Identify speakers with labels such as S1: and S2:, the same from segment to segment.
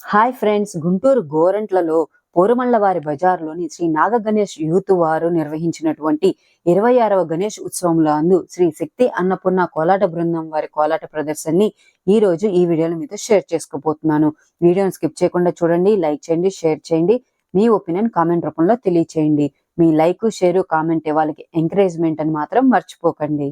S1: Hi friends Guntur గోరంట్లలో పోరుమల్లవారి బజార్లోని శ్రీ నాగ గణేష్ యూత్ వారు నిర్వహించినటువంటి ఇరవై ఆరవ గణేష్ ఉత్సవంలో అందు శ్రీ శక్తి అన్నపూర్ణ కోలాట బృందం వారి కోలాట ప్రదర్శనని ఈ రోజు ఈ వీడియోలో మీతో షేర్ చేసుకోబోతున్నాను. వీడియోని స్కిప్ చేయకుండా చూడండి లైక్ చేయండి షేర్ చేయండి మీ ఒపీనియన్ కామెంట్ రూపంలో తెలియచేయండి. మీ లైక్ షేర్ కామెంట్ వాళ్ళకి ఎంకరేజ్మెంట్ అని మాత్రం మర్చిపోకండి.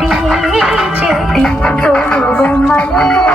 S2: చెట్టి చెట్టి తోడు బొమ్మలు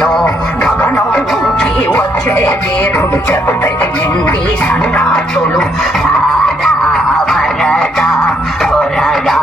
S2: గగనంలో గగనం నుంచి వచ్చే వీరుడు చెత్తకి నిండి సన్నాసులు. వరద కొరగా